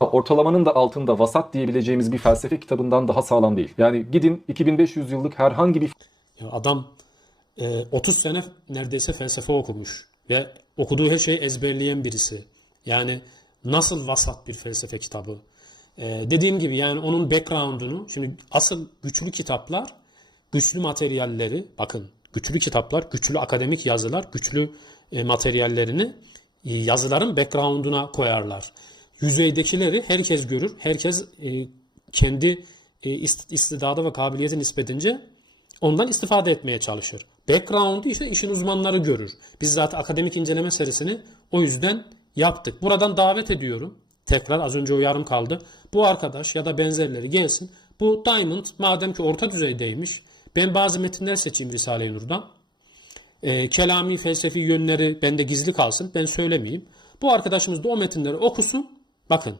ortalamanın da altında vasat diyebileceğimiz bir felsefe kitabından daha sağlam değil. Yani gidin 2500 yıllık herhangi bir Ya adam e, 30 sene neredeyse felsefe okumuş ve okuduğu her şeyi ezberleyen birisi. Yani nasıl vasat bir felsefe kitabı. E, dediğim gibi yani onun background'unu şimdi asıl güçlü kitaplar, güçlü materyalleri bakın güçlü kitaplar, güçlü akademik yazılar, güçlü e, materyallerini e, yazıların background'una koyarlar. Yüzeydekileri herkes görür, herkes e, kendi e, ist- istidadı ve kabiliyeti nispetince ondan istifade etmeye çalışır. Background'u işte işin uzmanları görür. Biz zaten akademik inceleme serisini o yüzden yaptık. Buradan davet ediyorum. Tekrar az önce o yarım kaldı. Bu arkadaş ya da benzerleri gelsin. Bu Diamond madem ki orta düzeydeymiş. Ben bazı metinler seçeyim Risale-i Nur'dan. E, kelami felsefi yönleri bende gizli kalsın. Ben söylemeyeyim. Bu arkadaşımız da o metinleri okusun. Bakın